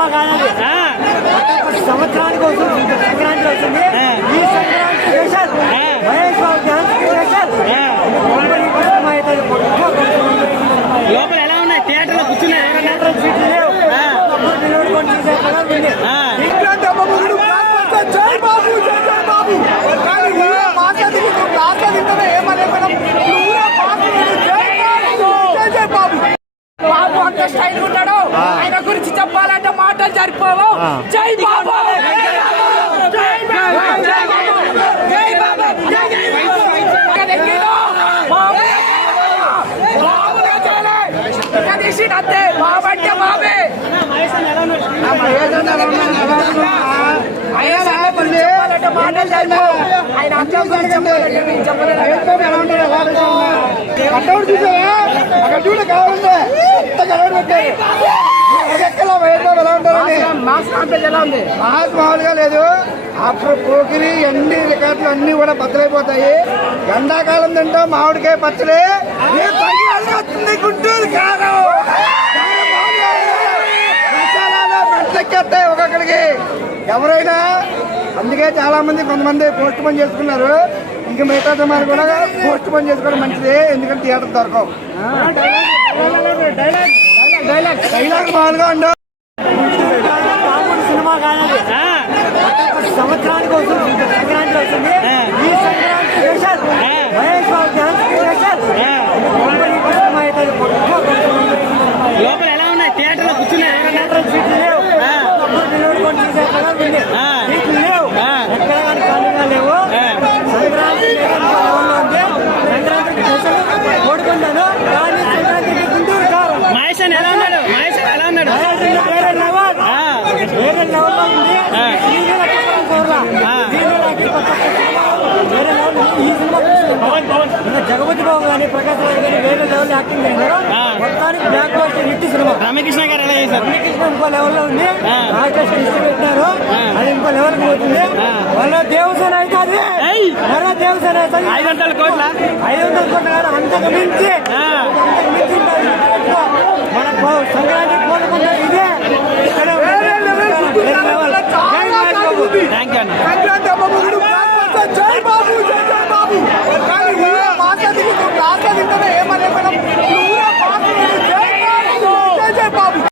Cinema కాదు, సంవత్సరానికి వస్తుంది, సంక్రాంతి వస్తుంది. ఈ Sankranti special Mahesh Babu dance special లోపల ఎలా ఉన్నాయి? థియేటర్ లో కూర్చున్నారు, సీట్లు లేవు. బాబు అంత స్టైల్ ఉంటాడు. ఆయన గురించి చెప్పాలంటే మాటలు సరిపోవు. జై బాబు, అంతే బాబంటే బాబే. మాటలు సరిపోవు. ఆయన అక్కడ చూడ కావాలంటే మాస్ మామూలుగా లేదు. అప్పుడు పోకిరి అన్ని రికార్డులు అన్ని కూడా బద్దలైపోతాయి. ఎండాకాలం తింటాం మామిడికాయ పచ్చడి, వస్తుంది గుంటూరు కారం మెట్లెక్కేస్తాయి ఒక్కొక్కడికి ఎవరైనా. అందుకే చాలా మంది కొంతమంది పోస్ట్ పోన్ చేసుకున్నారు. ఇంకా మిగతా జమాలు కూడా పోస్ట్ పోన్ చేసుకోవడం మంచిది, ఎందుకంటే థియేటర్ దొరకవు. డైలాగ్ మామూలుగా ఉండవు. సినిమా కాదు, సంవత్సరానికి వస్తుంది, సంక్రాంతి వస్తుంది. ఈ Sankranti special Mahesh Babu dance special లోపల ఎలా ఉన్నాయి? థియేటర్ లో కూర్చున్నారు, సీట్లు లేవు. సీట్లు లేవు, ఎక్కడ కానీ ఖాళీగా లేవు. సంక్రాంతి సంక్రాంతికి స్పెషల్ ఓడుకుంటాను, కానీ సంక్రాంతికి గుంటూరు కారం. మహేష్ అని ఎలా ఉన్నాడు? మహేష్ ఎలా ఉన్నాడు? వేరే లెవెల్లో ఉంది. ఈ సినిమా జగపతి బాబు కానీ ప్రకాశ్ రావు కానీ వేరే లెవెల్ యాక్టింగ్ చేశారు. మొత్తానికి బ్యాక్ వచ్చి హిట్ సినిమా. రమ్యకృష్ణ గారు ఎలా చేశారు? రమ్యకృష్ణ ఇంకో లెవెల్లో ఉంది. రాకేష్ ఇష్టం పెట్టినారు, అది ఇంకో లెవెల్కి పోతుంది. వాళ్ళ దేవసేన అవుతుంది, మరో దేవసేన అవుతుంది. 500 కోట్ల 500 కోట్ల కాదు, అంతకు మించి మన సంక్రాంతి కోరుకుంటారు. ఇదే ఇక్కడ థ్యాంక్ యూ అన్న.